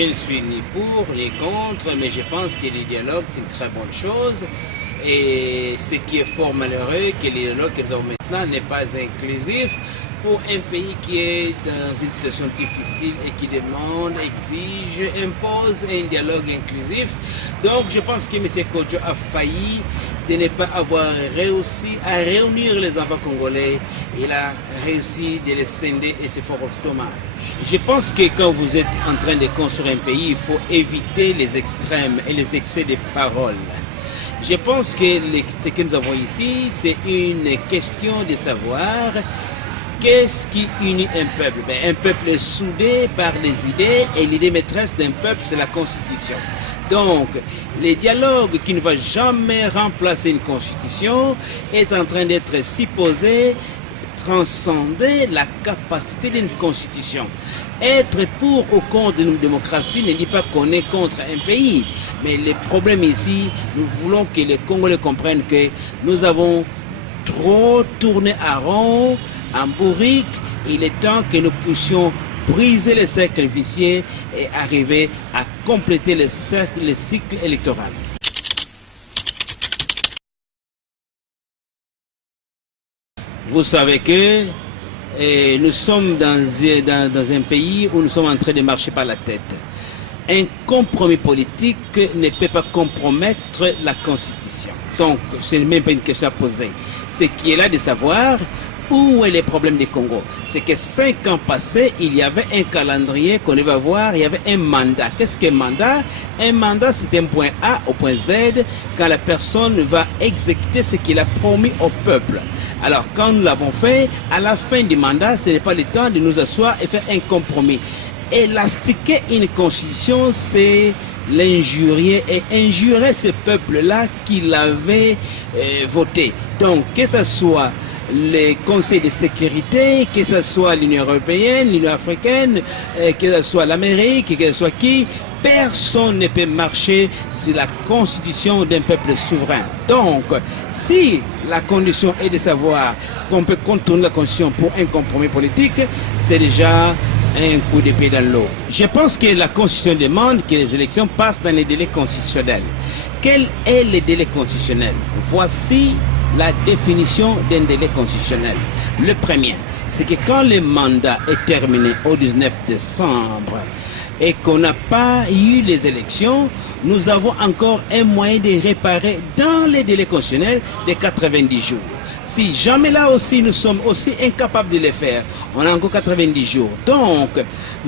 je ne suis ni pour ni contre, mais je pense que le dialogue c'est une très bonne chose. Et ce qui est fort malheureux, que le dialogue que nous avons maintenant n'est pas inclusif pour un pays qui est dans une situation difficile et qui demande, exige, impose un dialogue inclusif. Donc je pense que M. Kodjo a failli de ne pas avoir réussi à réunir les enfants congolais. Il a réussi de les scinder et c'est fort dommage. Je pense que quand vous êtes en train de construire un pays, il faut éviter les extrêmes et les excès de paroles. Je pense que ce que nous avons ici, c'est une question de savoir qu'est-ce qui unit un peuple. Un peuple est soudé par les idées et l'idée maîtresse d'un peuple, c'est la constitution. Donc, le dialogue qui ne va jamais remplacer une constitution est en train d'être supposé transcender la capacité d'une constitution. Être pour ou contre une démocratie ne dit pas qu'on est contre un pays. Mais le problème ici, nous voulons que les Congolais comprennent que nous avons trop tourné à rond, en bourrique. Il est temps que nous puissions briser les cercles vicieux et arriver à compléter le cycle électoral. Vous savez que nous sommes dans un pays où nous sommes en train de marcher par la tête. Un compromis politique ne peut pas compromettre la Constitution. Donc, ce n'est même pas une question à poser. Ce qui est là de savoir où est le problème du Congo. C'est que 5 ans passés, il y avait un calendrier qu'on devait avoir, il y avait un mandat. Qu'est-ce qu'un mandat? Un mandat, c'est un point A au point Z, quand la personne va exécuter ce qu'il a promis au peuple. Alors, quand nous l'avons fait, à la fin du mandat, ce n'est pas le temps de nous asseoir et faire un compromis. Élastiquer une constitution, c'est l'injurier et injurer ce peuple-là qui l'avait voté. Donc, que ce soit les conseils de sécurité, que ce soit l'Union européenne, l'Union africaine, que ce soit l'Amérique, que ce soit qui, personne ne peut marcher sur la constitution d'un peuple souverain. Donc, si la condition est de savoir qu'on peut contourner la constitution pour un compromis politique, c'est déjà un coup d'épée dans l'eau. Je pense que la constitution demande que les élections passent dans les délais constitutionnels. Quel est le délai constitutionnel? Voici la définition d'un délai constitutionnel. Le premier, c'est que quand le mandat est terminé au 19 décembre et qu'on n'a pas eu les élections, nous avons encore un moyen de réparer dans les délais constitutionnels de 90 jours. Si jamais là aussi nous sommes aussi incapables de le faire, on a encore 90 jours. Donc,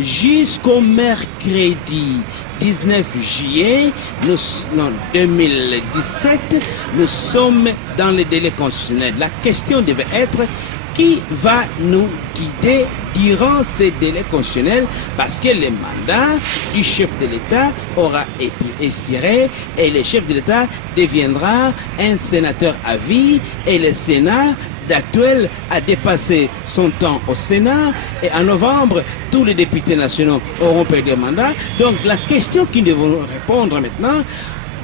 jusqu'au mercredi 19 juillet 2017, nous sommes dans le délai constitutionnel. La question devait être qui va nous guider durant ces délais constitutionnels, parce que le mandat du chef de l'État aura expiré et le chef de l'État deviendra un sénateur à vie et le Sénat d'actuel a dépassé son temps au Sénat et en novembre, tous les députés nationaux auront perdu le mandat. Donc la question qu'ils devront répondre maintenant,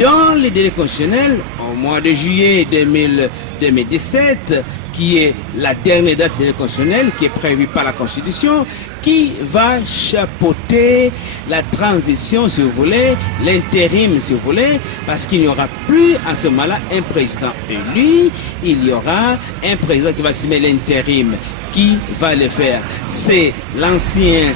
dans les délais constitutionnels, au mois de juillet 2017, qui est la dernière date de constitutionnelle qui est prévue par la Constitution, qui va chapeauter la transition, si vous voulez, l'intérim, si vous voulez, parce qu'il n'y aura plus à ce moment-là un président élu, il y aura un président qui va assumer l'intérim. Qui va le faire? C'est l'ancien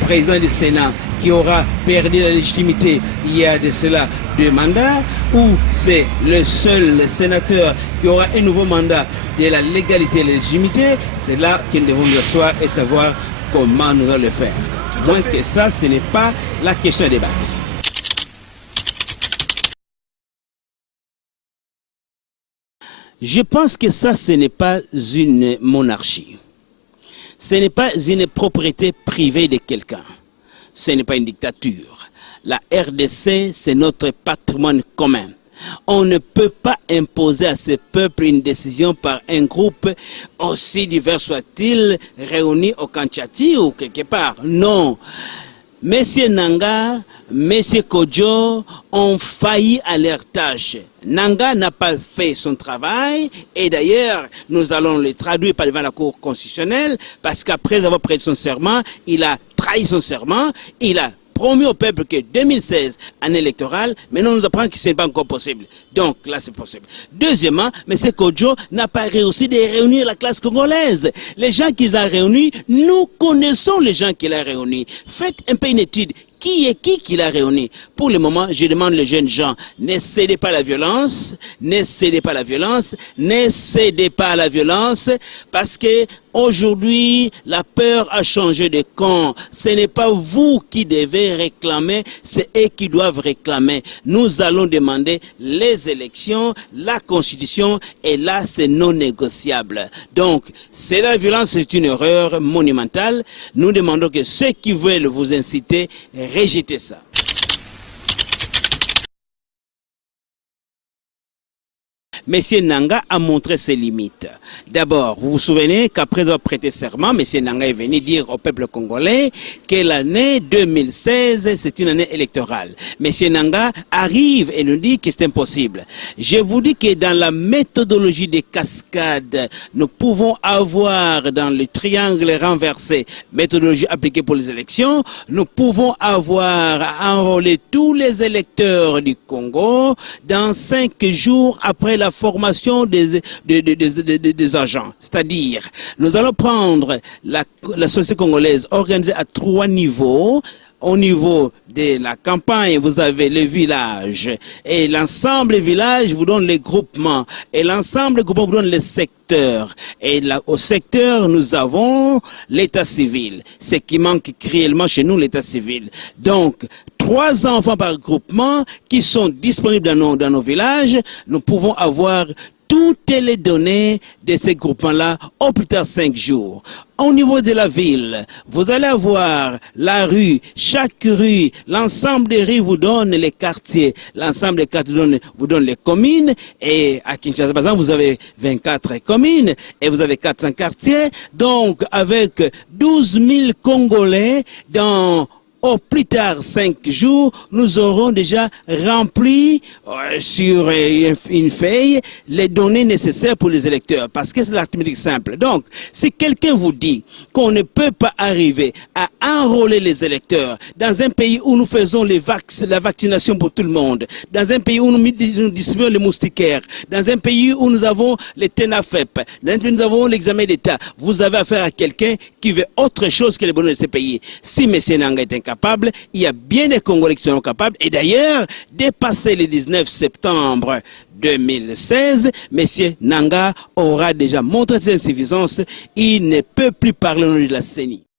président du Sénat qui aura perdu la légitimité il y a de cela 2 mandats, ou c'est le seul sénateur qui aura un nouveau mandat de la légalité et la légitimité? C'est là que nous devons nous asseoir et savoir comment nous allons le faire. Moins que ça, ce n'est pas la question à débattre. Je pense que ça, ce n'est pas une monarchie. Ce n'est pas une propriété privée de quelqu'un. Ce n'est pas une dictature. La RDC, c'est notre patrimoine commun. On ne peut pas imposer à ce peuple une décision par un groupe, aussi divers soit-il, réuni au Kanchati ou quelque part. Non. Monsieur Nanga, Monsieur Kodjo ont failli à leur tâche. Nanga n'a pas fait son travail et d'ailleurs nous allons le traduire par devant la Cour constitutionnelle parce qu'après avoir prêté son serment, il a trahi son serment, il a promis au peuple que 2016, année électorale, mais on nous apprend que ce n'est pas encore possible. Donc là, c'est possible. Deuxièmement, M. Kodjo n'a pas réussi de réunir la classe congolaise. Les gens qu'il a réunis, nous connaissons les gens qu'il a réunis. Faites un peu une étude. Qui est qui l'a réuni? Pour le moment, je demande aux jeunes gens, ne cédez pas à la violence, ne cédez pas à la violence, ne cédez pas à la violence, parce que aujourd'hui, la peur a changé de camp. Ce n'est pas vous qui devez réclamer, c'est eux qui doivent réclamer. Nous allons demander les élections, la constitution, et là, c'est non négociable. Donc, c'est la violence, c'est une erreur monumentale. Nous demandons que ceux qui veulent vous inciter, rejetez ça. M. Nanga a montré ses limites. D'abord, vous vous souvenez qu'après avoir prêté serment, M. Nanga est venu dire au peuple congolais que l'année 2016, c'est une année électorale. M. Nanga arrive et nous dit que c'est impossible. Je vous dis que dans la méthodologie des cascades, nous pouvons avoir dans le triangle renversé, méthodologie appliquée pour les élections, nous pouvons avoir enrôlé tous les électeurs du Congo dans 5 jours après la formation des agents. C'est-à-dire, nous allons prendre la société congolaise organisée à 3 niveaux. Au niveau de la campagne, vous avez les villages. Et l'ensemble des villages vous donne les groupements. Et l'ensemble des groupements vous donne les secteurs. Et là, au secteur, nous avons l'état civil. Ce qui manque cruellement chez nous, l'état civil. Donc, 3 enfants par groupement qui sont disponibles dans nos villages. Nous pouvons avoir toutes les données de ces groupements-là au plus tard 5 jours. Au niveau de la ville, vous allez avoir la rue, chaque rue, l'ensemble des rues vous donne les quartiers, l'ensemble des quartiers vous donne les communes, et à Kinshasa, par exemple, vous avez 24 communes, et vous avez 400 quartiers, donc avec 12 000 Congolais dans au plus tard 5 jours, nous aurons déjà rempli sur une feuille les données nécessaires pour les électeurs, parce que c'est l'arithmétique simple. Donc, si quelqu'un vous dit qu'on ne peut pas arriver à enrôler les électeurs dans un pays où nous faisons la vaccination pour tout le monde, dans un pays où nous distribuons les moustiquaires, dans un pays où nous avons les TENAFEP, dans un pays où nous avons l'examen d'État, vous avez affaire à quelqu'un qui veut autre chose que les bonheurs de ce pays. Si M. Nanga est incapable, il y a bien des Congolais qui sont capables. Et d'ailleurs, dépasser le 19 septembre 2016, M. Nanga aura déjà montré ses insuffisances. Il ne peut plus parler au nom de la CENI.